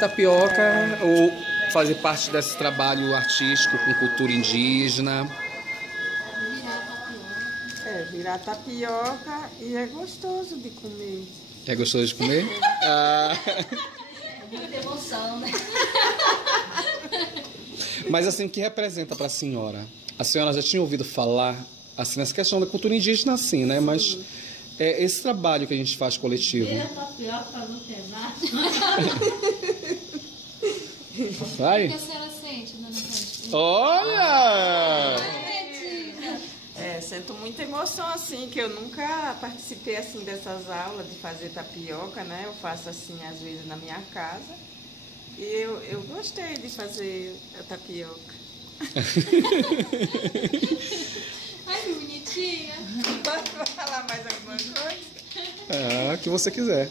tapioca ou fazer parte desse trabalho artístico com cultura indígena? Virar tapioca e é gostoso de comer. É gostoso de comer? Muita emoção, né? Mas assim, o que representa para a senhora? A senhora já tinha ouvido falar assim, nessa questão da cultura indígena, assim, né? Mas esse trabalho que a gente faz coletivo. Vira tapioca não queimar. Vai? O que a senhora sente, dona Cândido? Olha! Sinto muita emoção, assim, que eu nunca participei, assim, dessas aulas de fazer tapioca, né? Eu faço, assim, às vezes na minha casa. E eu gostei de fazer a tapioca. Ai, que bonitinha. Pode falar mais alguma coisa? O que você quiser.